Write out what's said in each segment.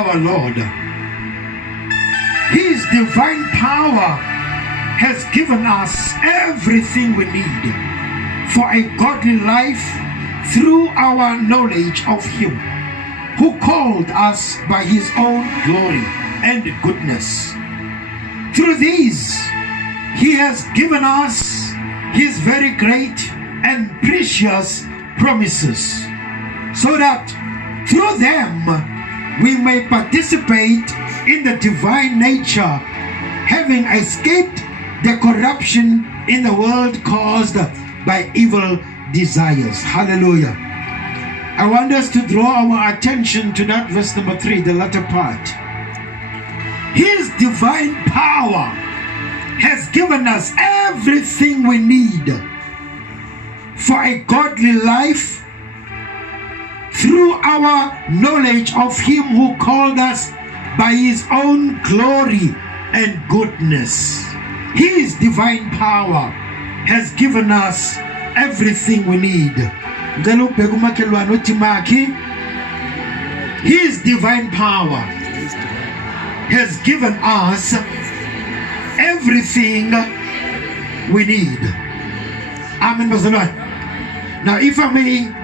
our Lord. His divine power has given us everything we need for a godly life through our knowledge of Him who called us by His own glory and goodness. Through these, He has given us His very great and precious promises, so that through them we may participate in the divine nature, having escaped the corruption in the world caused by evil desires. Hallelujah. I want us to draw our attention to that verse number 3, the latter part. His divine power has given us everything we need for a godly life through our knowledge of Him who called us by His own glory and goodness. His divine power has given us everything we need. His divine power has given us everything we need. Amen. Now, if I may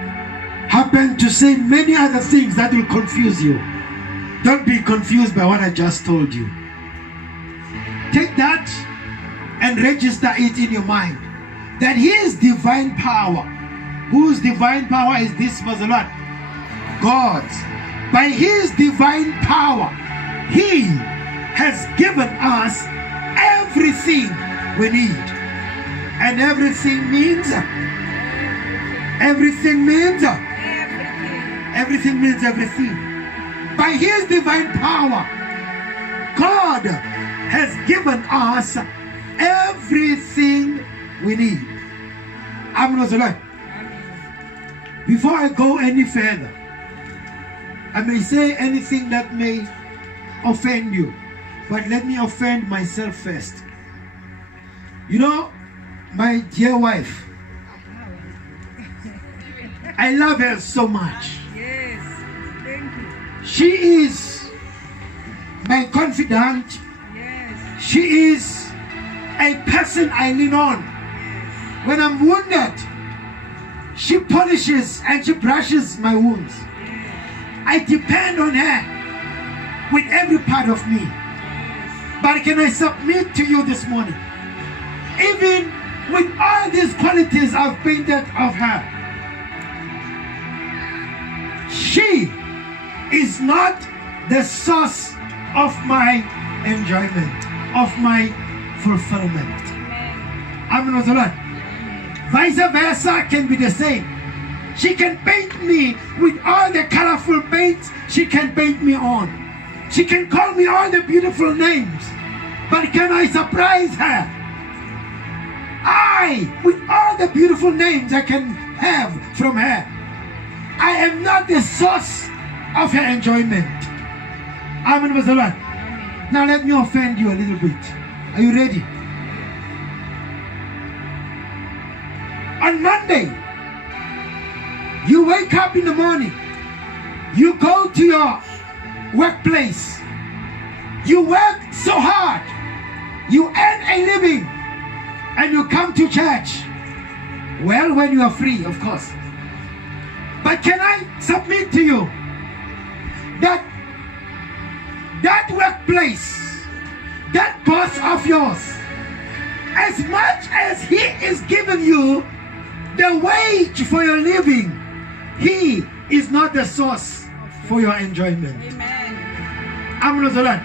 happen to say many other things that will confuse you, don't be confused by what I just told you. Take that and register it in your mind, that His divine power, whose divine power is this, Lord? God's. By His divine power, He has given us everything we need. And everything means everything. By His divine power, God has given us everything we need. Amen. Before I go any further, I may say anything that may offend you, but let me offend myself first. You know, my dear wife, I love her so much. Yes, thank you. She is my confidant. Yes. She is a person I lean on. Yes. When I'm wounded, she polishes and she brushes my wounds. Yes. I depend on her with every part of me. Yes. But can I submit to you this morning, even with all these qualities I've painted of her, she is not the source of my enjoyment, of my fulfillment. Amen. Vice versa can be the same. She can paint me with all the colorful paints she can paint me on. She can call me all the beautiful names. But can I surprise her? With all the beautiful names I can have from her, I am not the source of her enjoyment. Amen. Now let me offend you a little bit. Are you ready? On Monday, you wake up in the morning, you go to your workplace, you work so hard, you earn a living, and you come to church. Well, when you are free, of course. But can I submit to you that that workplace, that boss of yours, as much as he is giving you the wage for your living, he is not the source for your enjoyment. Amen. Amen.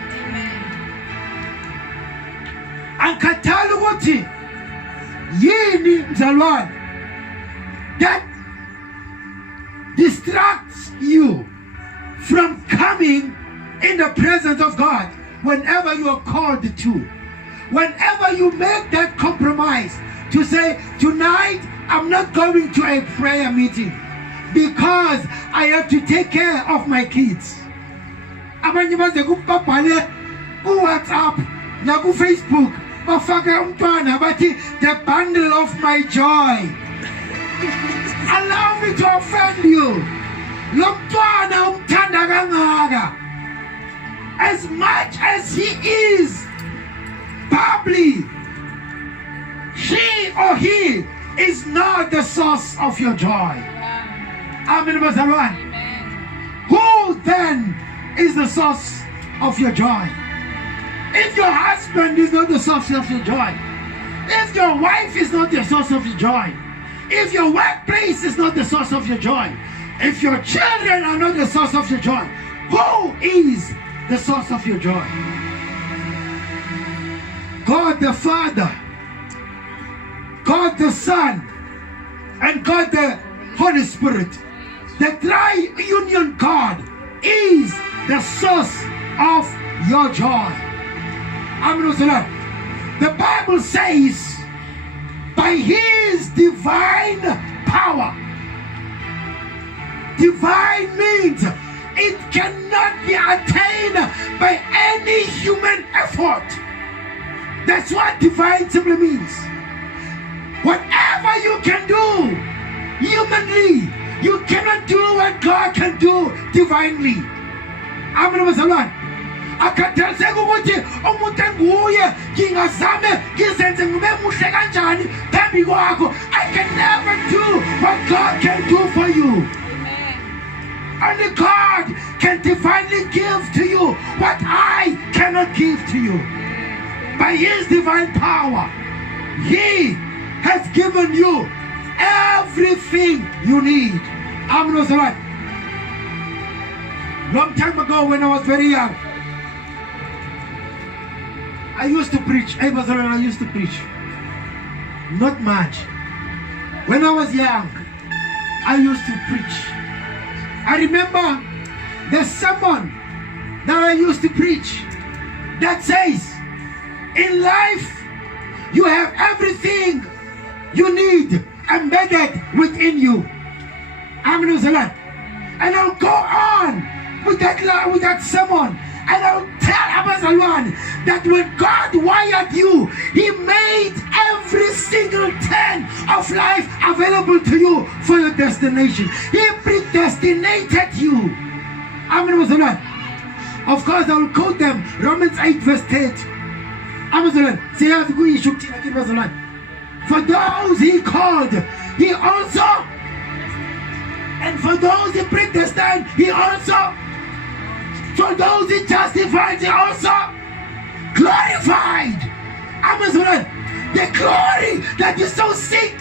Ankathala ukuthi yini mzalwane that distracts you from coming in the presence of God whenever you are called to. Whenever you make that compromise to say, tonight I'm not going to a prayer meeting because I have to take care of my kids. Abanye baze kubabhale ku WhatsApp na ku Facebook bafaka umntwana bathi the bundle of my joy. Allow me to offend you. Lo mntwana umthanda kangaka as much as he is bubbly, she or he is not the source of your joy. Amen. Who then is the source of your joy? If your husband is not the source of your joy, if your wife is not the source of your joy, if your workplace is not the source of your joy, if your children are not the source of your joy, who is the source of your joy? God the Father, God the Son, and God the Holy Spirit. The tri-union God is the source of your joy. Amen. The Bible says, by his divine power. Divine means it cannot be attained by any human effort. That's what divine simply means. Whatever you can do humanly, you cannot do what God can do divinely. Amen. Akatelseka ukuthi umuntu enguye ngingazame ngizenze ngibe muhle kanjani phambi kwakho. I can never do what God can do for you. Only God can divinely give to you what I cannot give to you. By his divine power, he has given you everything you need. Amen. Long time ago when I was very young, I used to preach. I used to preach. Not much. When I was young, I used to preach. I remember the sermon that I used to preach that says, in life, you have everything you need embedded within you. Amen. And I'll go on with that sermon. And I'll tell Abazalwan that when God wired you, he made every single turn of life available to you for your destination. He predestinated you. Amen. Of course, I will quote them. Romans 8 verse 8. Amen. For those he called, he also. And for those he predestined, he also. For those he justified, he also glorified. Amen. The glory that you so seek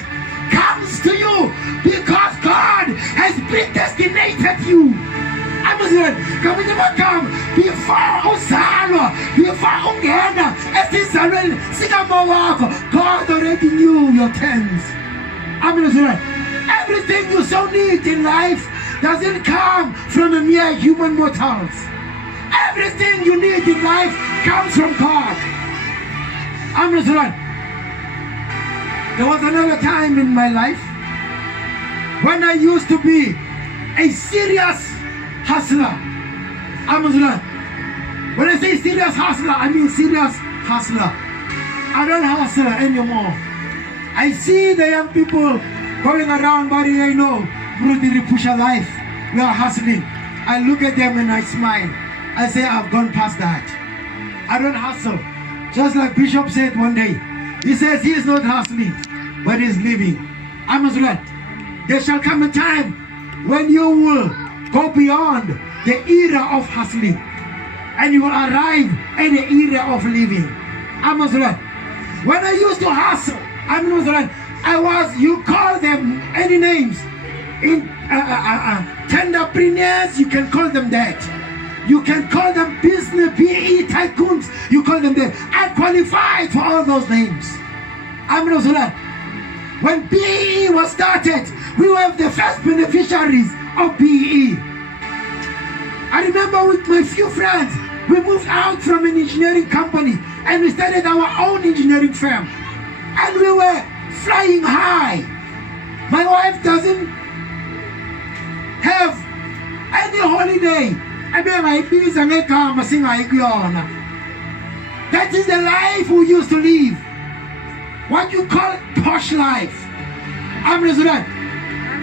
comes to you because God has predestinated you. Amen. Come before uzalwa, before ungena esizalweni sikama wakho, God already knew your turns. Amen. Everything you so need in life doesn't come from a mere human mortals. Everything you need in life comes from God. Amen. There was another time in my life when I used to be a serious hustler. Amen. When I say serious hustler, I mean serious hustler. I don't hustle anymore. I see the young people going around, but I know, we push a life. We are hustling. I look at them and I smile. I say, I've gone past that. I don't hustle. Just like Bishop said one day. He says he is not hustling, but he's living. Amen. There shall come a time when you will go beyond the era of hustling and you will arrive at the era of living. Amen. When I used to hustle, Amen, I was, you call them any names. In tenderpreneurs, you can call them that. You can call them business, PE tycoons, you call them that. I qualified for all those names. Amen. When PE was started, we were the first beneficiaries of PE. I remember with my few friends, we moved out from an engineering company and we started our own engineering firm. And we were flying high. My wife doesn't have any holiday. That is the life we used to live. What you call posh life.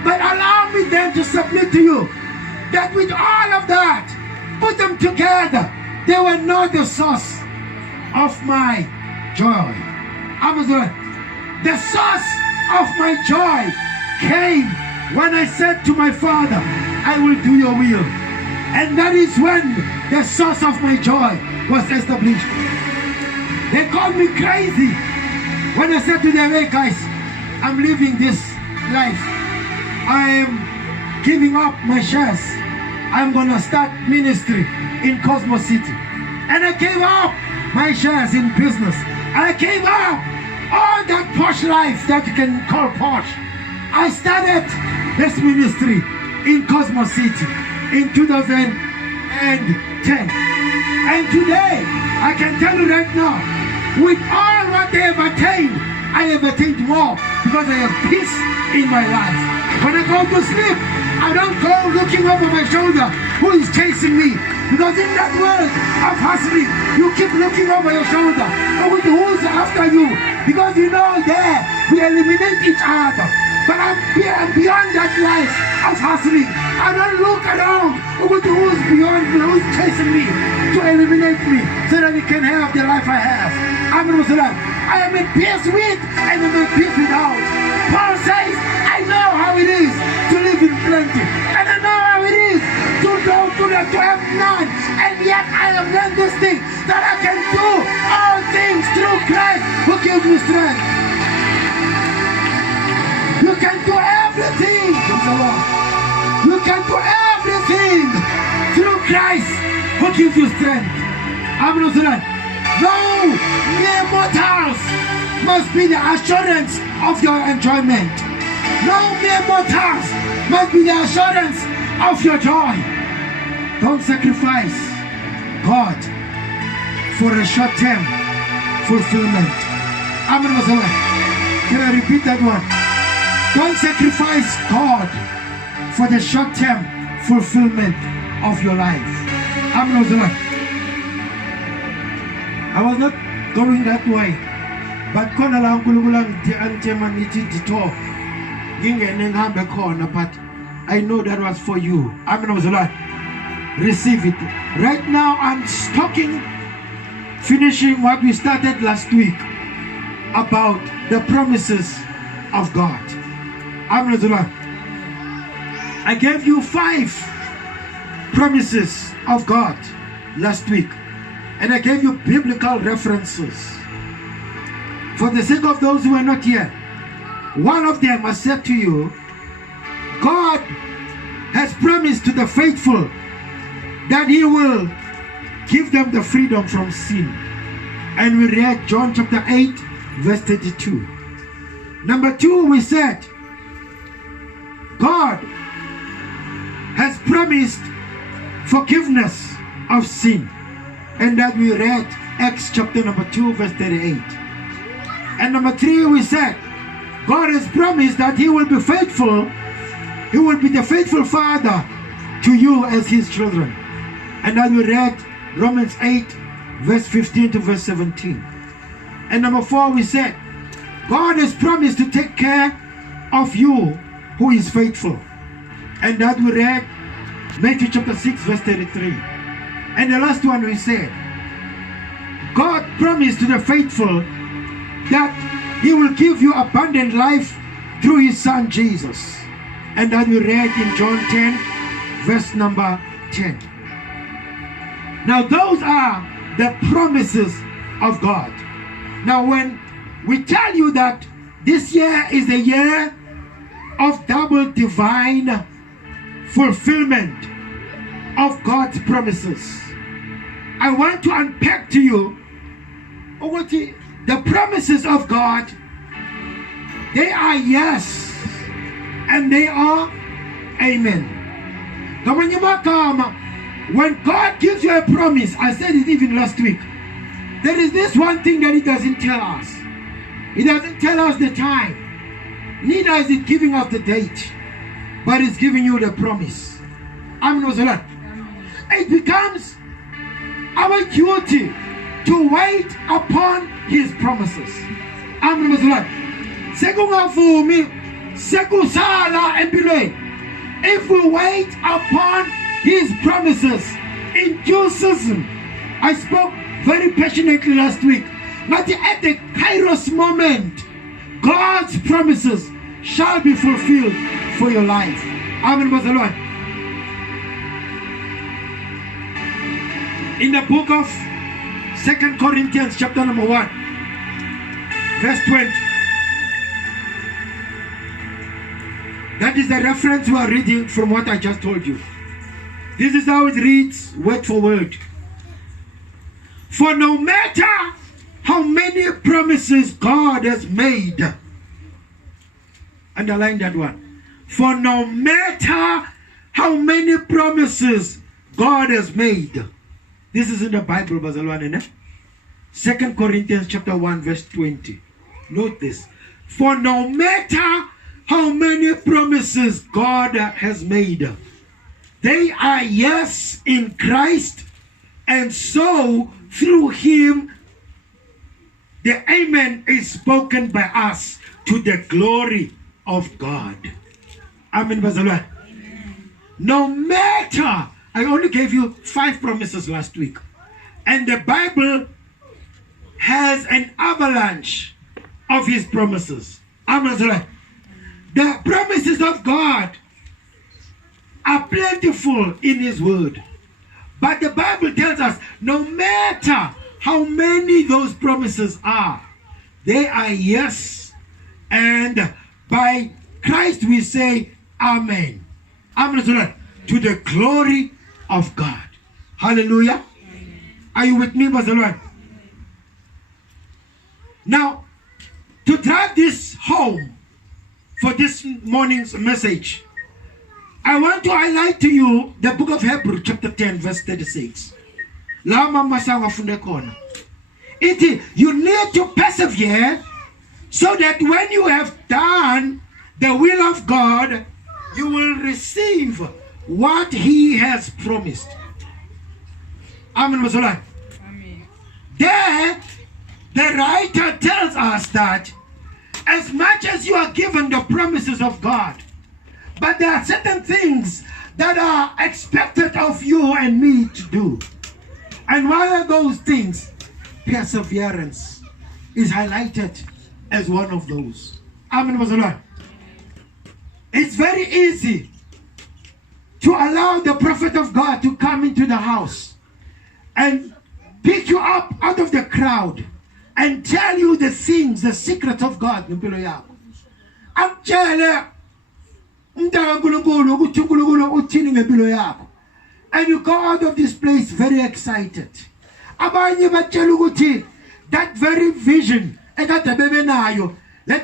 But allow me then to submit to you that with all of that, put them together, They were not the source of my joy. The source of my joy came when I said to my Father, I will do your will. And that is when the source of my joy was established. They called me crazy when I said to them, hey guys, I'm living this life. I am giving up my shares. I'm gonna start ministry in Cosmos City. And I gave up my shares in business. I gave up all that posh life that you can call posh. I started this ministry in Cosmos City in 2010. And today, I can tell you right now, with all what they have attained, I have attained more because I have peace in my life. When I go to sleep, I don't go looking over my shoulder who is chasing me. Because in that world of hustling, you keep looking over your shoulder over who's after you. Because you know there, we eliminate each other. But I'm beyond that life of hustling. I don't look around over who's beyond me, who's chasing me to eliminate me so that we can have the life I have. I am in peace with and I'm in peace without. Paul says, I know how it is to live in plenty. And I know how it is to have none. And yet I have done this thing that I can do all things through Christ who gives me strength. You can do everything. You can do everything through Christ who gives you strength. No mere mortals must be the assurance of your enjoyment. No mere mortals must be the assurance of your joy. Don't sacrifice God for a short-term fulfillment. Can I repeat that one? Don't sacrifice God for the short-term fulfillment of your life. I was not going that way, but but I know that was for you. Receive it. Right now I'm finishing what we started last week about the promises of God. I gave you 5 promises of God last week, and I gave you biblical references. For the sake of those who are not here, one of them I said to you, God has promised to the faithful that He will give them the freedom from sin. And we read John chapter 8 verse 32. Number 2, we said God has promised forgiveness of sin, and that we read Acts chapter number 2 verse 38. And number 3, we said God has promised that He will be faithful. He will be the faithful Father to you as His children, and that we read Romans 8 verse 15 to verse 17. And number 4, we said God has promised to take care of you who is faithful, and that we read Matthew chapter 6 verse 33. And the last one we said God promised to the faithful that He will give you abundant life through His Son Jesus, and that we read in John 10 verse number 10. Now those are the promises of God. Now when we tell you that this year is the year of double divine fulfillment of God's promises, I want to unpack to you the promises of God. They are yes and they are amen. When God gives you a promise, I said it even last week, there is this one thing that He doesn't tell us. He doesn't tell us the time, neither is it giving us the date, but it's giving you the promise. It becomes our duty to wait upon His promises. If we wait upon His promises in due season, I spoke very passionately last week. But at the Kairos moment, God's promises shall be fulfilled for your life. Amen. In the book of 2 Corinthians chapter number 1, verse 20. That is the reference we are reading from what I just told you. This is how it reads word for word. For no matter how many promises God has made, underline that one. For no matter how many promises God has made. This is in the Bible, Bazalwane. 2 Corinthians chapter 1, verse 20. Note this. For no matter how many promises God has made, they are yes in Christ, and so through him the amen is spoken by us to the glory of God. Amen, Bazalwane. No matter, I only gave you 5 promises last week, and the Bible has an avalanche of his promises. Amen. The promises of God are plentiful in his word. But the Bible tells us no matter how many those promises are, they are yes. And by Christ we say amen. Amen. To the glory of God. Hallelujah. Are you with me, Bazalwane? Now, to drive this home for this morning's message, I want to highlight to you the book of Hebrews chapter 10 verse 36. You need to persevere so that when you have done the will of God, you will receive what he has promised. Amen. Amen. There, the writer tells us that as much as you are given the promises of God, but there are certain things that are expected of you and me to do. And one of those things, perseverance, is highlighted as one of those. Amen. It's very easy to allow the prophet of God to come into the house and pick you up out of the crowd and tell you the things, the secrets of God. And you go out of this place very excited. That very vision, let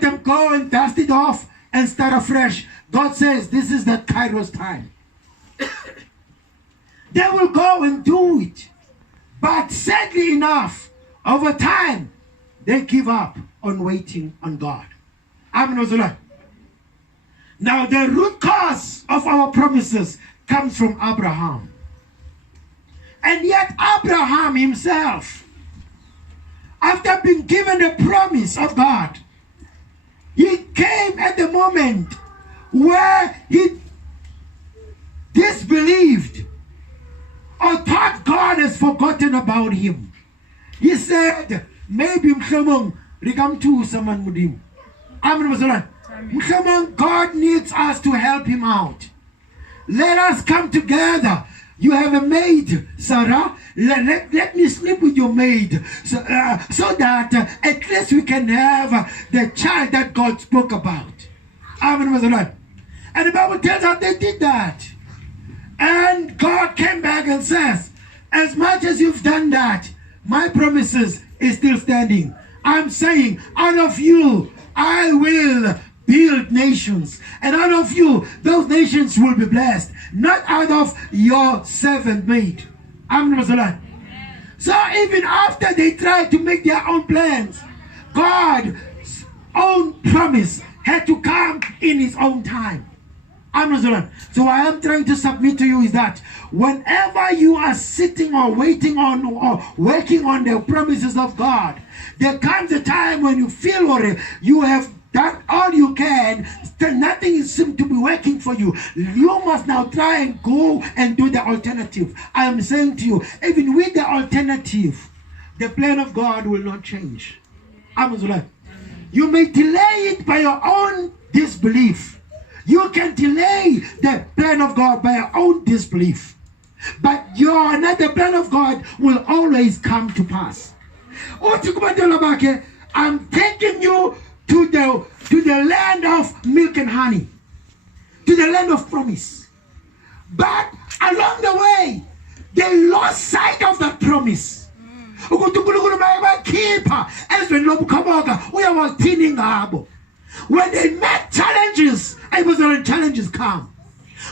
them go and dust it off and start afresh. God says this is the Kairos time. They will go and do it. But sadly enough, over time, they give up on waiting on God. Amen. Now the root cause of our promises comes from Abraham. And yet Abraham himself, after being given the promise of God, he came at the moment where he disbelieved or thought God has forgotten about him. He said, maybe God needs us to help him out. Let us come together. You have a maid, Sarah. Let me sleep with your maid so that at least we can have the child that God spoke about. Amen. And the Bible tells us they did that. And God came back and says, as much as you've done that, my promises is still standing. I'm saying, out of you, I will build nations. And out of you, those nations will be blessed. Not out of your servant maid. Amen. So even after they tried to make their own plans, God's own promise had to come in his own time. Amen. So what I am trying to submit to you is that whenever you are sitting or waiting on or working on the promises of God, there comes a time when you feel or you have done all you can, still nothing seems to be working for you. You must now try and go and do the alternative. I am saying to you, even with the alternative, the plan of God will not change. Amen. You may delay it by your own disbelief. You can delay the plan of God by your own disbelief. But the plan of God will always come to pass. I'm taking you to the land of milk and honey, to the land of promise. But along the way, they lost sight of that promise. When they met challenges, challenges come.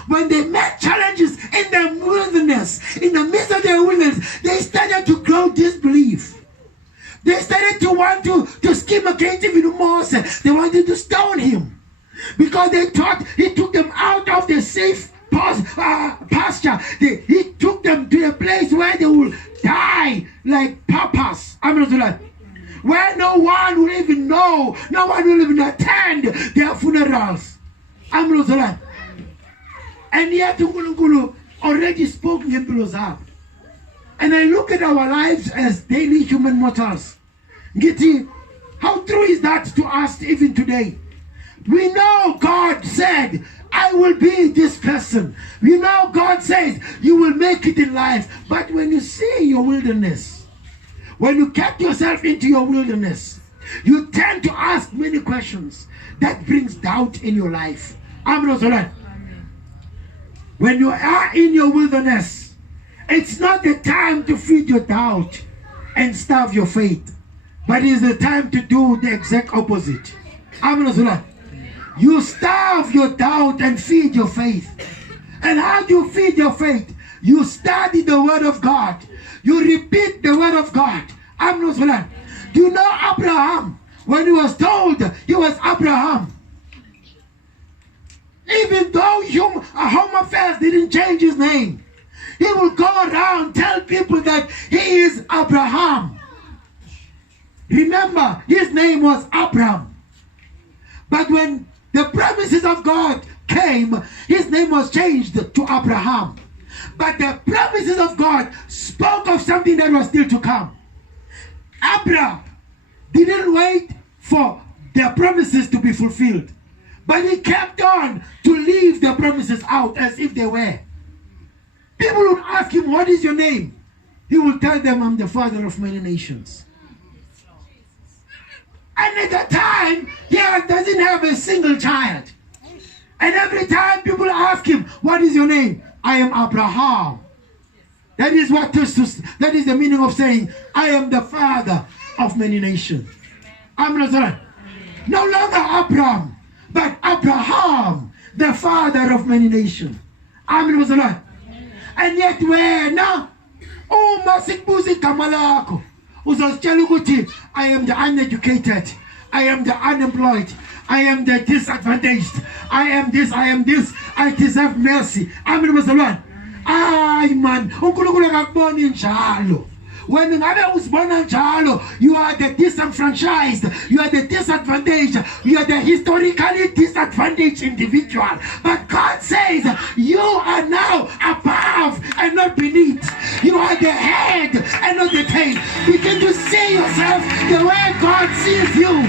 When they met challenges in the wilderness, in the midst of their wilderness, they started to grow disbelief. They started to want to scheme against even Moses. They wanted to stone him because they thought he took them out of the safe pasture. He took them to a place where they will die like papas. Where no one will even know, no one will even attend their funerals. And yet Nkulunkulu already spoke in Pilozab. And I look at our lives as daily human mortals. How true is that to us even today? We know God said, I will be this person. We know God says, you will make it in life. But when you see your wilderness, when you get yourself into your wilderness, you tend to ask many questions. That brings doubt in your life. Amen. When you are in your wilderness, it's not the time to feed your doubt and starve your faith, but it's the time to do the exact opposite. Amen. You starve your doubt and feed your faith. And how do you feed your faith? You study the word of God. You repeat the word of God. Amen. Do you know Abraham? When he was told he was Abraham, even though Home Affairs didn't change his name, he will go around tell people that he is Abraham. Remember, his name was Abraham. But when the promises of God came, his name was changed to Abraham. But the promises of God spoke of something that was still to come. Abraham didn't wait for the promises to be fulfilled, but he kept on to leave the promises out as if they were. People would ask him, what is your name? He will tell them, I'm the father of many nations. And at that time, he doesn't have a single child. And every time people ask him, what is your name? I am Abraham. That is that is the meaning of saying, I am the father of many nations. Amen. No longer Abraham, but Abraham, the father of many nations. Amen. And yet when I am the uneducated, I am the unemployed, I am the disadvantaged, I am this, I deserve mercy. Amen. Ay man, uNkulunkulu akakuboni njalo. When you are the disenfranchised, you are the disadvantaged, you are the historically disadvantaged individual. But God says you are now above and not beneath. You are the head and not the tail. Begin to see yourself the way God sees you.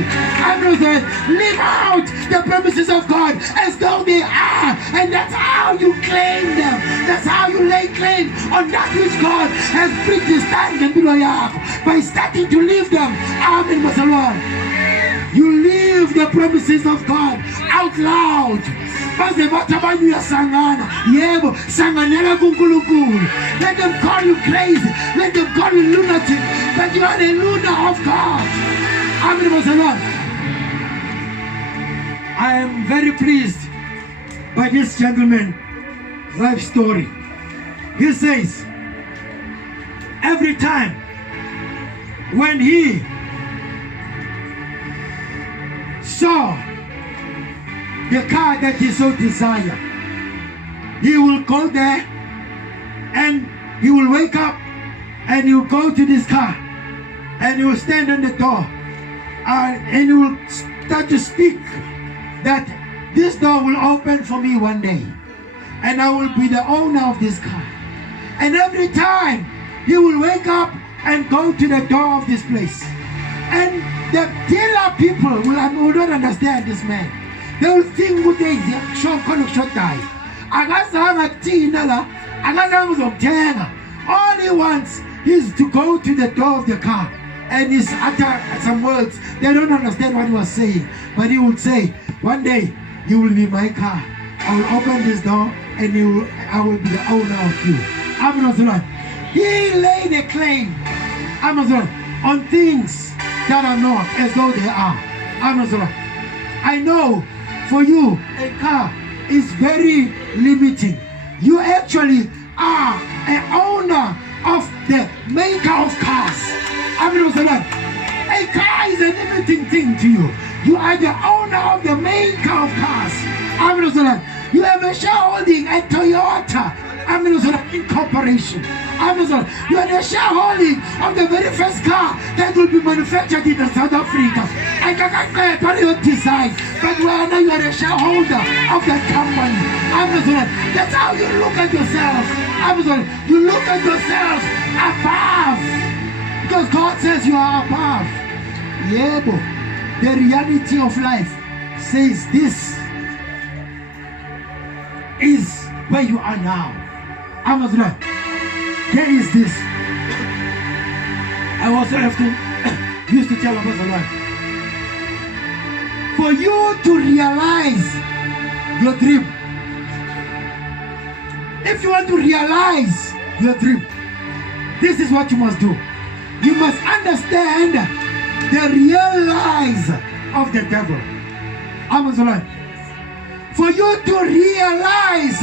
Live out the promises of God as though they are. And that's how you claim them. That's how you lay claim on that which God has predestined by starting to live them. Amen. You live the promises of God out loud. Let them call you crazy. Let them call you lunatic. But you are the lunar of God. Amen. I am very pleased by this gentleman's life story. He says, every time when he saw the car that he so desired, he will go there and he will wake up and he will go to this car and he will stand on the door and he will start to speak that this door will open for me one day, and I will be the owner of this car. And every time he will wake up and go to the door of this place. And the dealer people will not understand this man. They will think what they short die. All he wants is to go to the door of the car. And he's utter some words. They don't understand what he was saying. But he would say, one day you will be my car. I will open this door and I will be the owner of you. Amazon. He laid a claim, Amazon, on things that are not as though they are. Amazon. I know for you a car is very limiting. You actually are an owner of the maker of cars. Amazon. A car is a limiting thing to you. You are the owner of the maker of cars. Amazon. You have a shareholding at Toyota Amazon Incorporation. Amazon, you are the shareholding of the very first car that will be manufactured in South Africa. I can't what you design, but now you are the shareholder of that company. Amazon, that's how you look at yourself. Amazon, you look at yourself above, because God says you are above. Yeah, but the reality of life says this is where you are now. Amazon, there is this. I also have to used to tell Amazon, for you to realize your dream, if you want to realize your dream, this is what you must do. You must understand the real lies of the devil. Amazon, for you to realize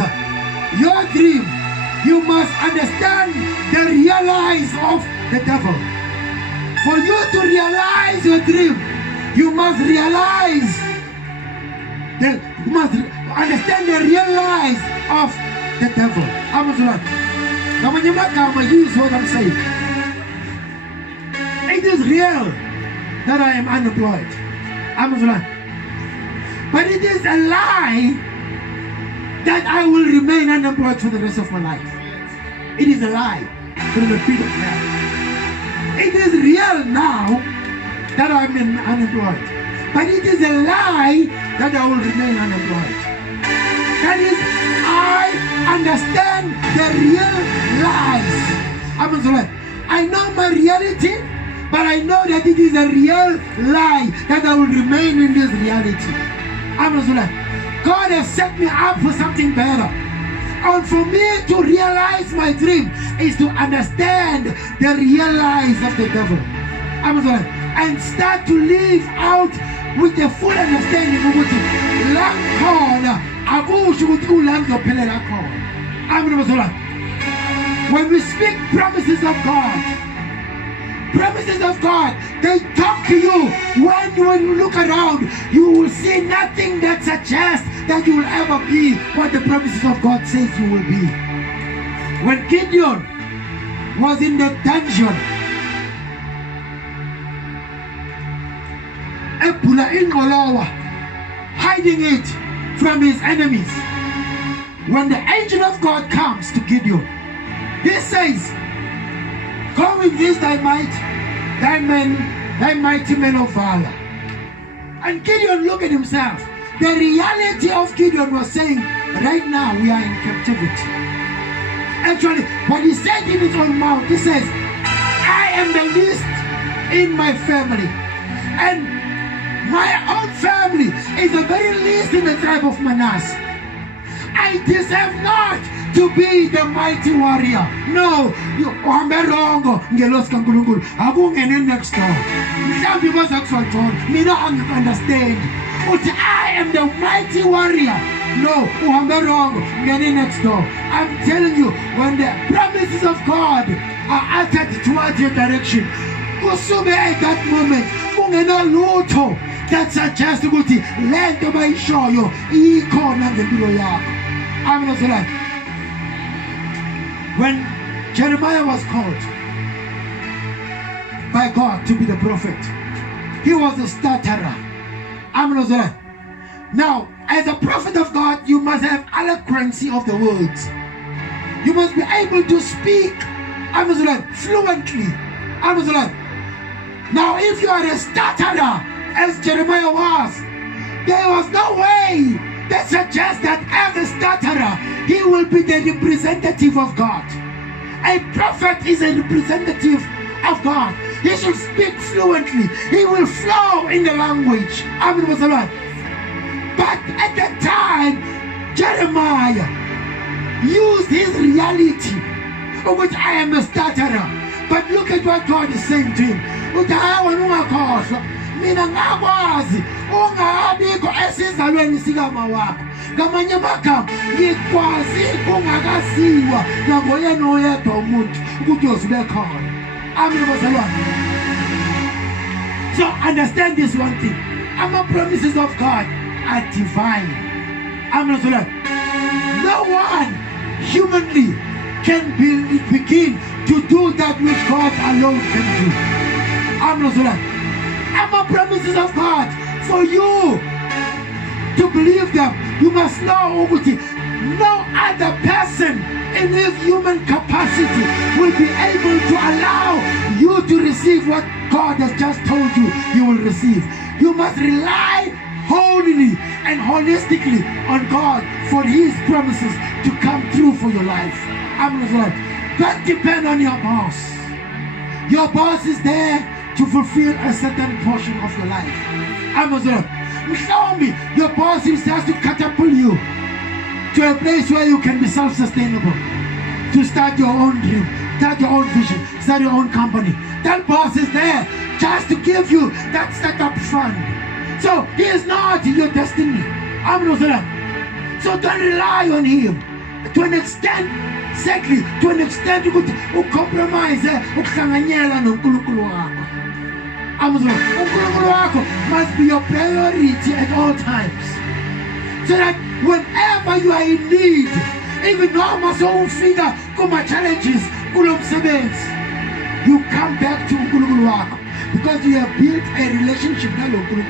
your dream, you must understand the real lies of the devil. For you to realize your dream, you must understand the real lies of the devil. Amazon. Here's what I'm saying. It is real that I am unemployed. Amazon. But it is a lie that I will remain unemployed for the rest of my life. It is a lie from the pit of hell. It is real now that I'm unemployed. But it is a lie that I will remain unemployed. That is, I understand the real lies. I know my reality, but I know that it is a real lie that I will remain in this reality. God has set me up for something better. And for me to realize my dream is to understand the real lies of the devil. And start to live out with the full understanding of what when we speak promises of God, they talk to you. When you look around, you will see nothing that suggests that you will ever be what the promises of God says you will be. When Gideon was in the dungeon, hiding it from his enemies, when the angel of God comes to Gideon, he says, "Go with this thy mighty man of valor." And Gideon looked at himself. The reality of Gideon was saying, right now we are in captivity. Actually, what he said in his own mouth, he says, "I am the least in my family. And my own family is the very least in the tribe of Manasseh. I deserve not to be the mighty warrior. No, you are wrong. Next door. Some people me don't understand. But I am the mighty warrior. No, wrong. Next door. I'm telling you, when the promises of God are uttered towards your direction, at that moment, that suggests to let me show you. When Jeremiah was called by God to be the prophet, he was a stutterer. Amen. Now, as a prophet of God, you must have eloquency of the words. You must be able to speak fluently. Now, if you are a stutterer, as Jeremiah was, there was no way that suggests that as a stutterer, he will be the representative of God. A prophet is a representative of God. He should speak fluently. He will flow in the language. But at that time, Jeremiah used his reality, of which I am a stutterer. But look at what God is saying to him. Mina ngakwazi ungabikho esizalweni sikama wakho. Ngamanye amagama ngikwazi ungakaziwa nangoyena oyedwa umuntu ukuthi uzobe khona. Amen bazalwane. So understand this one thing. Our promises of God are divine. Amen bazalwane. No one humanly can begin to do that which God alone can do. Amen bazalwane. Our promises of God, for you to believe them, you must know no other person in his human capacity will be able to allow you to receive what God has just told you you will receive. You must rely wholly and holistically on God for his promises to come true for your life. Don't depend on your boss. Your boss is there to fulfill a certain portion of your life. Your boss is just to catapult you to a place where you can be self-sustainable, to start your own dream, start your own vision, start your own company. That boss is there just to give you that startup fund. So he is not your destiny. So don't rely on him to an extent. Exactly, to an extent you could compromise must be your priority at all times. So that whenever you are in need, even though you figure challenges, you come back to because you have built a relationship with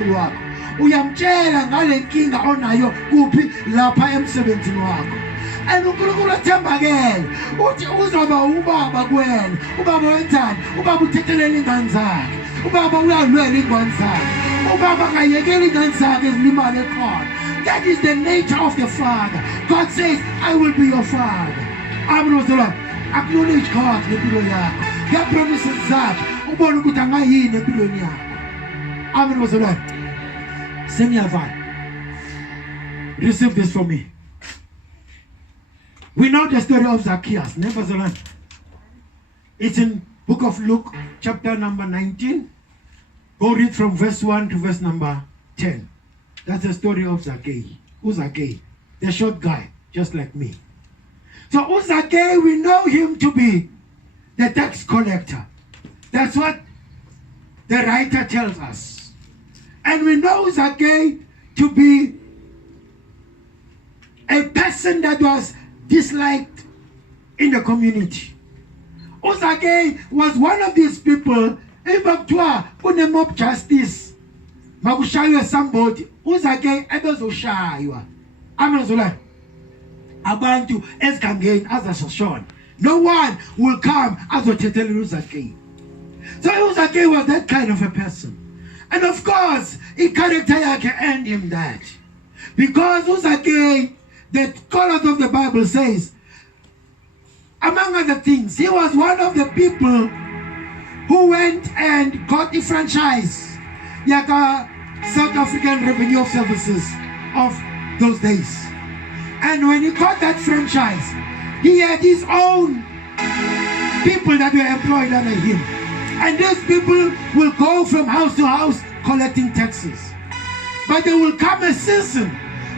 uyamtshela ngale nkinga onayo kuphi lapha emsebenzini wakho. And uNkulunkulu athembakele uthi uzoba ubaba kuwena. Ubaba wenzani? Ubaba uthethelela ingane zakhe. Ubaba uyalwela ingane zakhe. Ubaba akayekela ingane zakhe ezilimale ekhona. That is the nature of the Father. God says, I will be your Father. Amen. Acknowledge God ngempilo yakho. Your promises zakhe ubone ukuthi angayini empilweni yakho. Amen. Senior, receive this from me. We know the story of Zacchaeus. Nevertheless, it's in book of Luke, chapter number 19. Go read from verse 1 to verse number 10. That's the story of Zacchaeus. Who's Zacchaeus? The short guy, just like me. So Zacchaeus, we know him to be the tax collector. That's what the writer tells us. And we know Zacchaeus to be a person that was disliked in the community. Zacchaeus was one of these people, even mob justice, makushaywe somebody, Zacchaeus ebezoshaywa. Amen. Abantu ezigangeni azashashona. No one will come azothethelwa Zacchaeus. So Zacchaeus was that kind of a person. And of course, his character earned him that. Because Zacchaeus, the scholars of the Bible says, among other things, he was one of the people who went and got the franchise, like South African Revenue Services of those days. And when he got that franchise, he had his own people that were employed under him. And those people will go from house to house collecting taxes. But there will come a season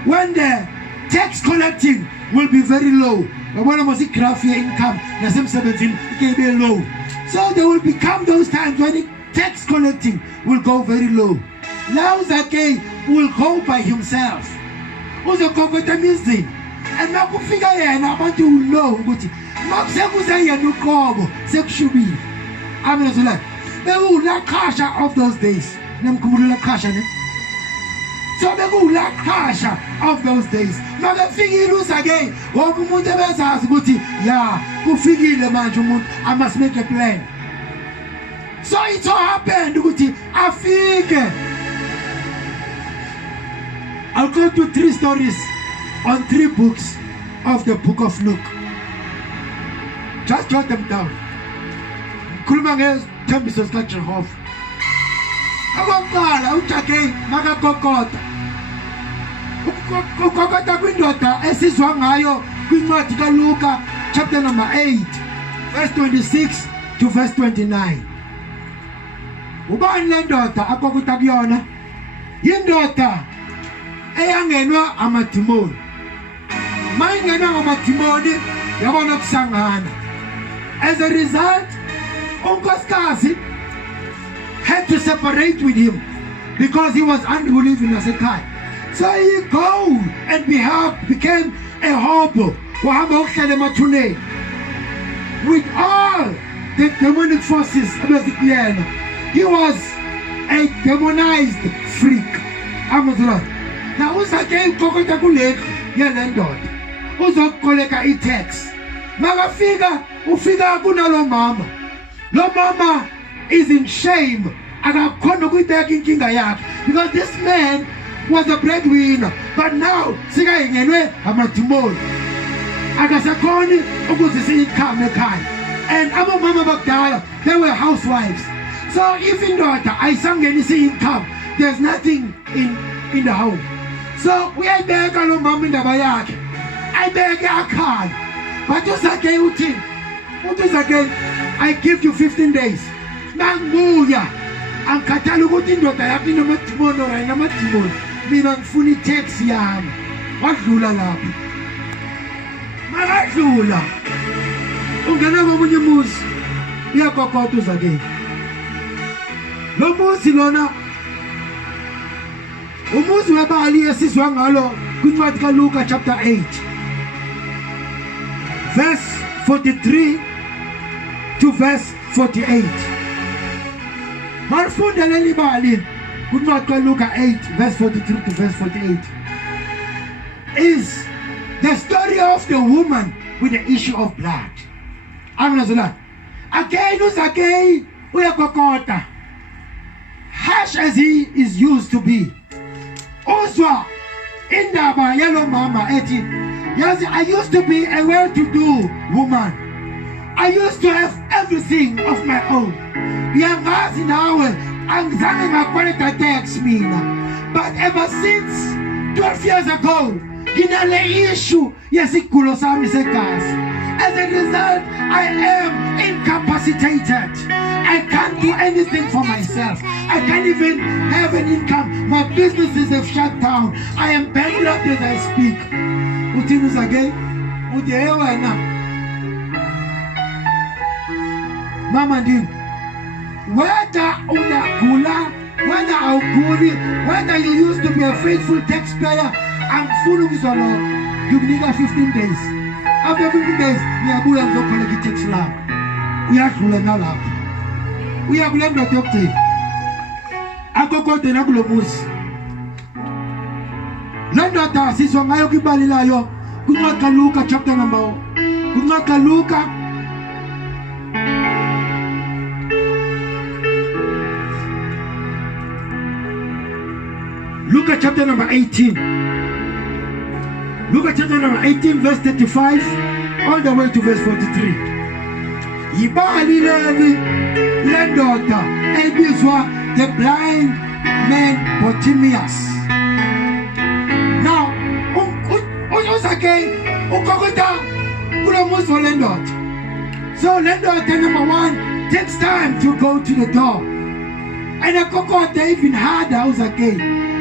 when the tax collecting will be very low. But when I was in income, it can be low. So there will become those times when the tax collecting will go very low. Now Zacchaeus will go by himself. Who's a competent and now figure and I want to know what of those days. So bekulakasha of those days. Makafikile usake wonke umuntu ebezazi ukuthi yeah kufikile manje umuntu I must make a plan. So it so happened ukuthi afike. I'll go to 3 stories on 3 books of the book of Luke. Just jot them down. Khuluma ngezithembiso zikaJehova. Akokuqala uJakhe makakokota. Ukokota kwindoda esizwa ngayo kwincwadi kaLuka chapter number 8 verse 26 to verse 29. Ubani le ndoda akokota kuyona? Yindoda eyangenwa amadimoni. Mayingenwa amadimoni yabona kusangana. As a result, unkosikazi had to separate with him because he was unruly in Asekai. So he go and became a hobo with all the demonic forces. He was a demonized freak. Now usake kokota kulek yelendod uzokoleka itex makafika ufika kunalo mama. Lo mama is in shame akakhona ukuyibeka inkinga yakhe because this man was a breadwinner, but now sikayingenwe amadimoni akasakhoni ukuzisa income ekhaya. And abomama bakudala, they were housewives, so if indoda ayisangenisa income, there's nothing in the home. So uyayibeka lo mama indaba yakhe ayibeke akhala, but uzake uthini uzake I give you 15 days. Manguya angikhathali ukuthi indoda yakho inamadimoni or ayinamadimoni, mina ngifuna itax yami. Wadlula lapho makadlula ungena komunye umuzi uyakokota uzake. Lo muzi lona umuzi webali esizwa ngalo kwincwadi kaLuka chapter 8 verse 43 to verse 48. Marfunda leli bali kwincwadi kaLuka 8 verse 43 to verse 48 is the story of the woman with the issue of blood. Amnazula again uzake uyakokota, harsh as he is used to be. Uzwa indaba yalo mama ethi yazi I used to be a well-to-do woman. I used to have everything of my own. Yangazi nawe angizange ngakweleta tax mina. But ever since 12 years ago nginale issue yesigulo sami segazi. As a result, I am incapacitated. I can't do anything for myself. I can't even have an income. My businesses have shut down. I am bankrupt as I speak. Utinus again? Utewa na. Mama din. Whether unakula, whether aukuli, whether you used to be a faithful taxpayer, I'm full of solo. You need 15 days. After 15 days, we are going to collect tax lab. We are going to lab. We are going to doctor. I go to the Nagulomus. London is on Mayoki Balilayo. Kunaka Luka chapter number. Kunaka Luka. Luka chapter number 18. Luka chapter number 18 verse 35 all the way to verse 43. Yibali levi lendota ebizwa the blind man Bartimaeus. Now uzake ukokota kulo muzi lendota. So lendota number 1 takes time to go to the door. And the kokota even harder uzake.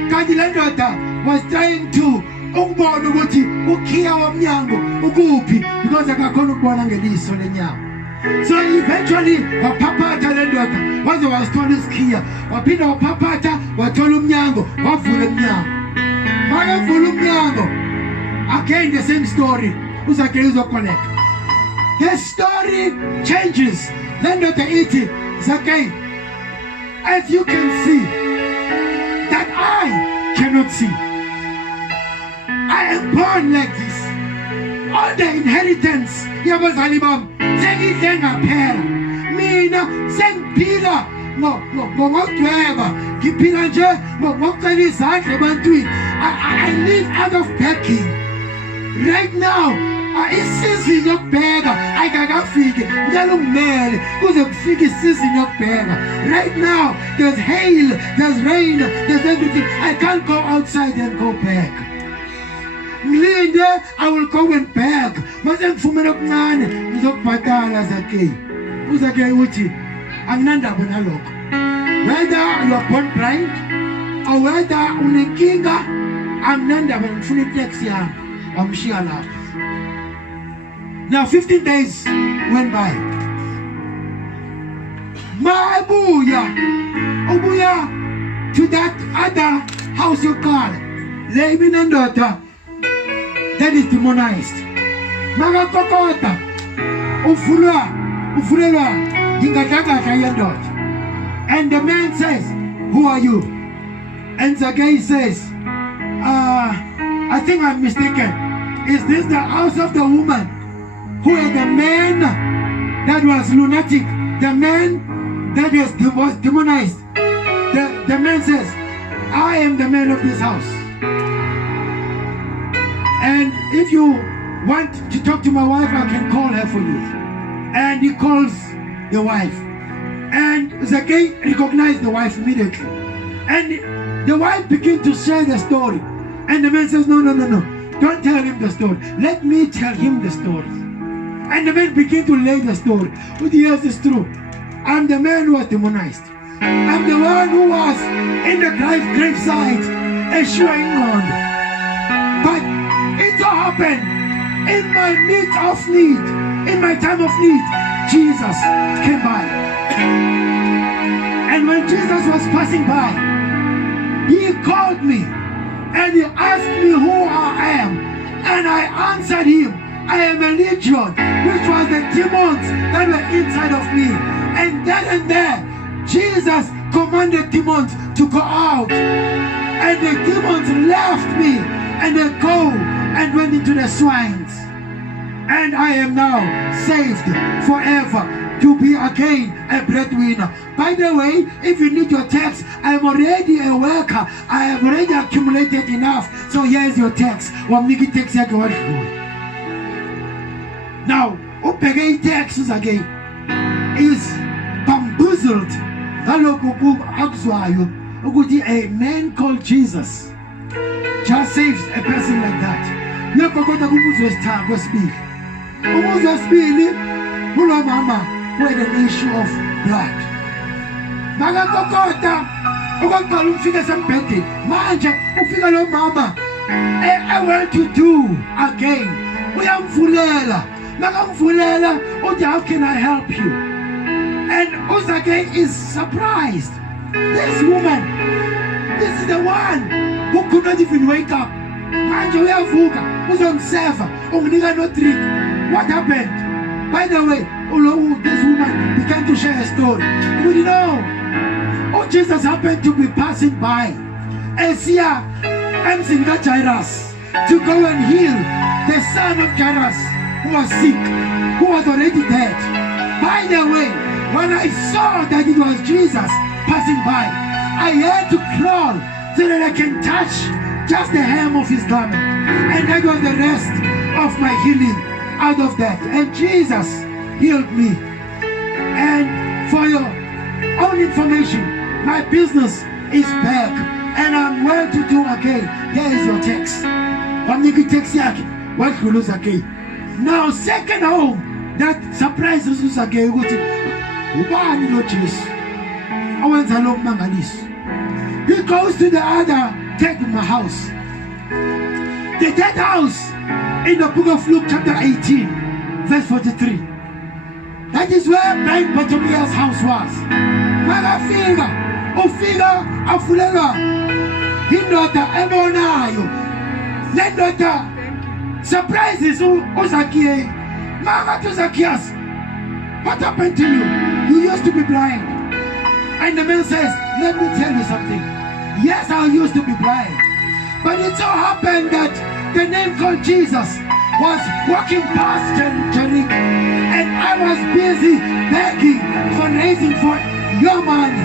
Kanti lendota was trying to ukubona ukuthi ukhiya womnyango ukuphi because akakhona ukubona ngeliso lenyama. So eventually wapaphatha le ndoda waze wasithola isikhiya, waphinda wapaphatha wathola umnyango, wavula umnyango. Makavula umnyango again the same story uzake uzokoleka. The story changes. Le ndoda ithi Zake, as you can see that I cannot see. I am born like this. All the inheritance yabazali bam sengidle ngaphela. Mina sengiphila ngokudweba, ngiphila nje ngokucela izandla ebantwini. I live out of begging. Right now, isizini yokubheka ayikakafiki. Ngicela ungimele kuze kufike isizini yokubheka. Right now, there's hail, there's rain, there's everything. I can't go outside and go back. Ngilinde, I will go and beg. Mase ngifumene okuncane ngizokubhatala Zakhe. uZakhe uthi anginandaba nalokho. Whether you are born blind or whether unenkinga, anginandaba, ngifuna itaxi yami. Wamshiya lapho. Now 15 days went by. Ubuya to that other house you call. Leibin and daughter that is demonized. Magakokota ufulwa Gxagxama your daughter. And the man says, who are you? And Zakhe says, I think I'm mistaken. Is this the house of the woman who had the man that was lunatic, the man that was demonized? The man says, I am the man of this house. And if you want to talk to my wife, I can call her for you. And he calls the wife. And Zakhe recognized the wife immediately. And the wife began to share the story. And the man says, no. Don't tell him the story. Let me tell him the story. And the man began to lay the story. But yes, it's true. I'm the man who was demonized. I'm the one who was in the graveside eschewing on. But it so happened, in my midst of need, in my time of need, Jesus came by. And when Jesus was passing by, he called me and he asked me who I am. And I answered him, I am a legion, which was the demons that were inside of me. And then and there, Jesus commanded demons to go out. And the demons left me and they go and went into the swines. And I am now saved forever to be again a breadwinner. By the way, if you need your tax, I am already a worker. I have already accumulated enough. So here's your tax. Now, upegay taxes again is bamboozled. A man called Jesus just saves a person like that. Mama with an issue of blood. Mama, I want to do again. How can I help you? And Zakhe is surprised. This woman, this is the one who could not even wake up. What happened? By the way, this woman began to share a story. We know, Jesus happened to be passing by Asia and Jairus to go and heal the son of Jairus who was sick, who was already dead. By the way, when I saw that it was Jesus passing by, I had to crawl so that I can touch just the hem of his garment. And that was the rest of my healing out of that. And Jesus healed me. And for your own information, my business is back and I'm well to do again. Here is your text. What you lose again. Now, second home that surprises us again. He goes to the other third house. The third house in the book of Luke chapter 18 verse 43. That is where blind Bartimaeus' house was. Ufika afulelwa indoda ebonayo. Le ndoda surprises uZakhe. Zacchaeus, what happened to you? You used to be blind. And the man says, let me tell you something. Yes, I used to be blind. But it so happened that the name called Jesus was walking past Jericho, and I was busy begging, fundraising for your money.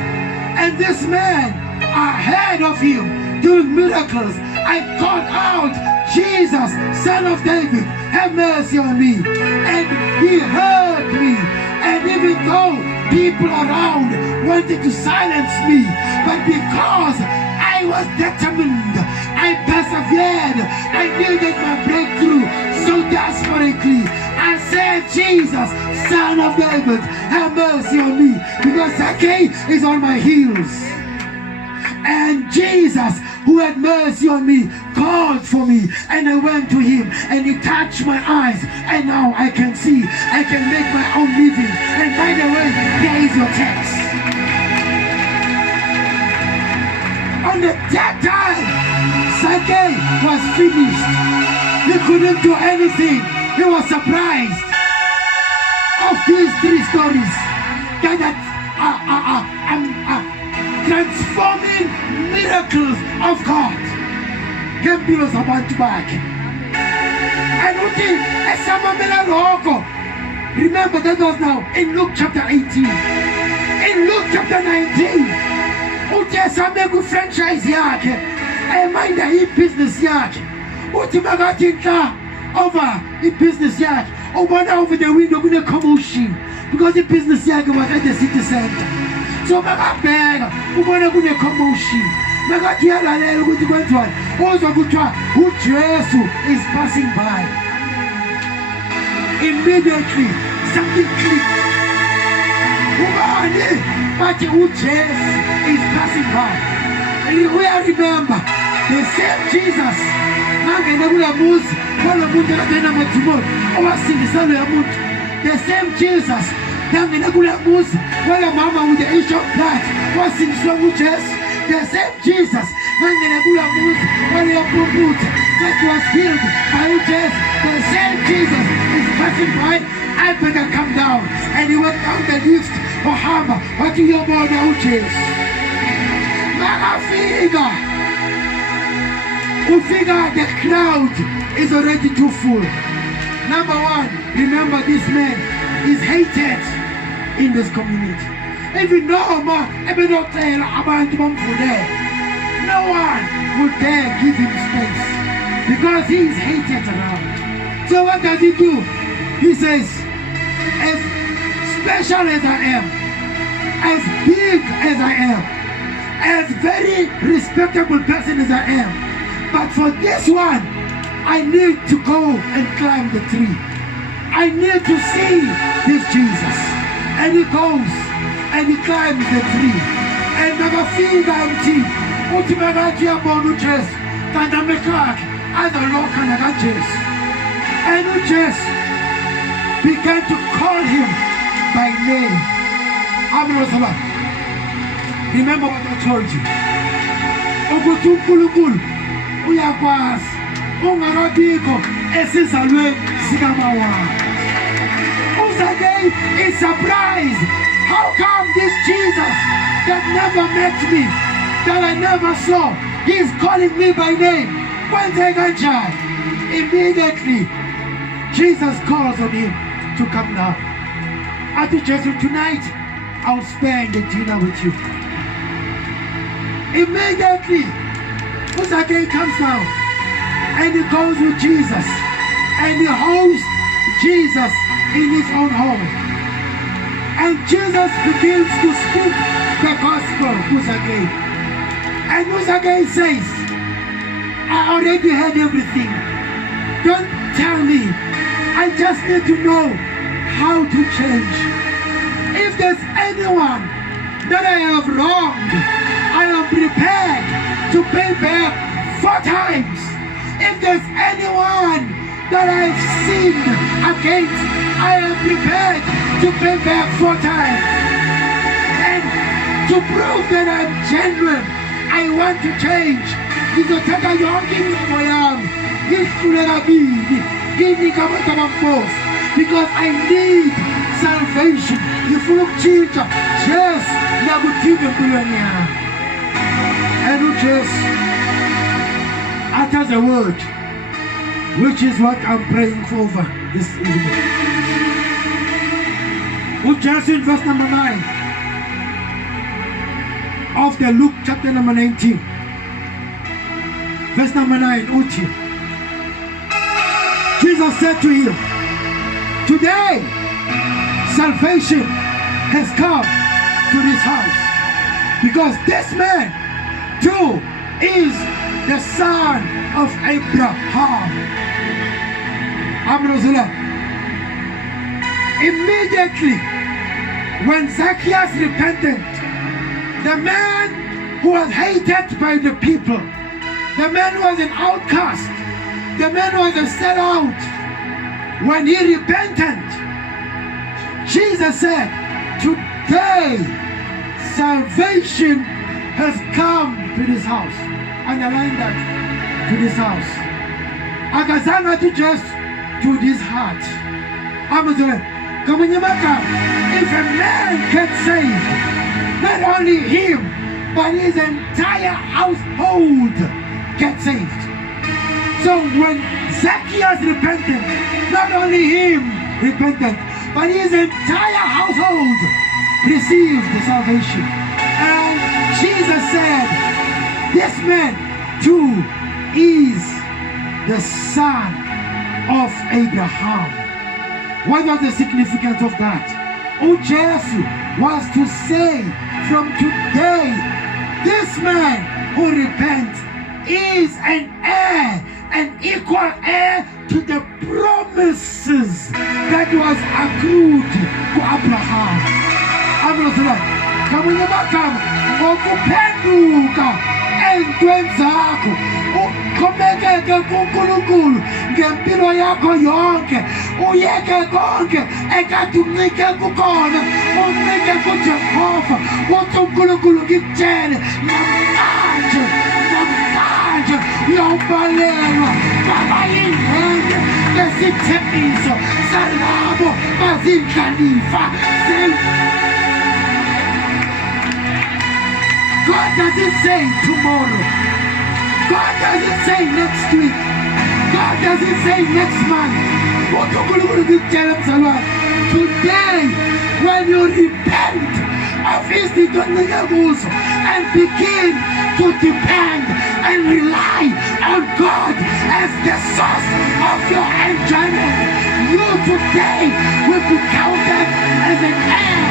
And this man ahead of him doing miracles, I called out, Jesus, Son of David, have mercy on me. And he heard me. And even though people around wanted to silence me, but because I was determined, I persevered, I needed my breakthrough so desperately. I said, Jesus, Son of David, have mercy on me, because Zacchaeus is on my heels. And Jesus, who had mercy on me, called for me, and I went to him, and he touched my eyes, and now I can see, I can make my own living. And by the way, here is your text. On the that time, Zacchaeus was finished. He couldn't do anything. He was surprised of these three stories that transforming miracles of God. Gembilos about back. And remember, that was now in Luke chapter 18. In Luke chapter 19, uthi franchise yakhe, mind the business yakhe. Uthi magatinka over the business yakhe. Over the window with a commotion, because the business yakhe was at the city center. So magabheka ubona kune commotion, magathi yalalela ukuthi kwenziwani. Ozwa kuthiwa uJesu is passing by. Immediately something clicked. Ubani bathi uJesu is passing by. And we remember the same Jesus mangena kula muzi kwalo muntu akadena mathimoni owasindisa lo muntu. The same Jesus mangena kula muzi kwalo mama with the issue of blood wasindiswa uJesu. The same Jesus mangena kula muzi kwalo mpumputhe that was healed by uJesu. The same Jesus is passing by. I better come down. And he went down the lift for Hamba. What do you want uJesu? Magafika. Ufika, the crowd is already too full. Number one, remember this man is hated in this community. Even though no one would dare give him space because he is hated around. So what does he do? He says, as special as I am, as big as I am, as very respectable person as I am, but for this one, I need to go and climb the tree. I need to see this Jesus. And he goes and he climbs the tree. And never feel empty. Ultimately, I'm going to just as a local Jesus. And just began to call him by name. Remember what I told you. Uyakwazi ungarabikho esizalweni sikamawakhe. Zacchaeus is surprised. How come this Jesus that never met me, that I never saw, he is calling me by name? Immediately Jesus calls on him to come now. I told Jesus, tonight I'll spend the dinner with you. Immediately Zacchaeus comes down and he goes with Jesus and he hosts Jesus in his own home. And Jesus begins to speak the gospel to Zacchaeus. And Zacchaeus says, I already heard everything. Don't tell me. I just need to know how to change. If there's anyone that I have wronged, I am prepared to pay back 4 times. If there's anyone that I've sinned against, I am prepared to pay back 4 times. And to prove that I'm genuine, I want to change. Because I need salvation. If you change, just and just utters a word, which is what I'm praying for over this evening. Just in verse number 9 of the Luke chapter number 19. Verse number 9, Uchi. Jesus said to him, today salvation has come to this house, because this man too is the son of Abraham. Immediately when Zacchaeus repented, the man who was hated by the people, the man who was an outcast, the man who was a sellout, when he repented, Jesus said, today salvation has come to this house. Underline that, to this house. Akazanga to just to this heart. If a man gets saved, not only him, but his entire household gets saved. So when Zacchaeus repented, not only him repented, but his entire household received the salvation. And Jesus said, this man too is the son of Abraham. What was the significance of that? Jesus was to say, from today, this man who repents is an heir, an equal heir to the promises that was accrued to Abraham. Entweni zakho uqhubekeke kuNkulunkulu ngempilo yakho yonke, uyeke konke ekade umnike kukona, umnike kuJehova. Uthi uNkulunkulu ngikutshele namhlanje uyawubalelwa babayingxenye lesithembiso salabo bazindlalifa. God doesn't say tomorrow. God doesn't say next week. God doesn't say next month. Today, when you repent of his and begin to depend and rely on God as the source of your enjoyment, you today will be counted as an heir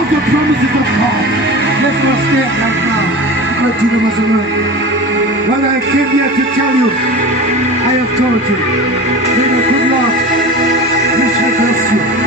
of the promises of God. Let's go stand right now. Continue, my son. What I came here to tell you, I have told you. May the good Lord richly bless you.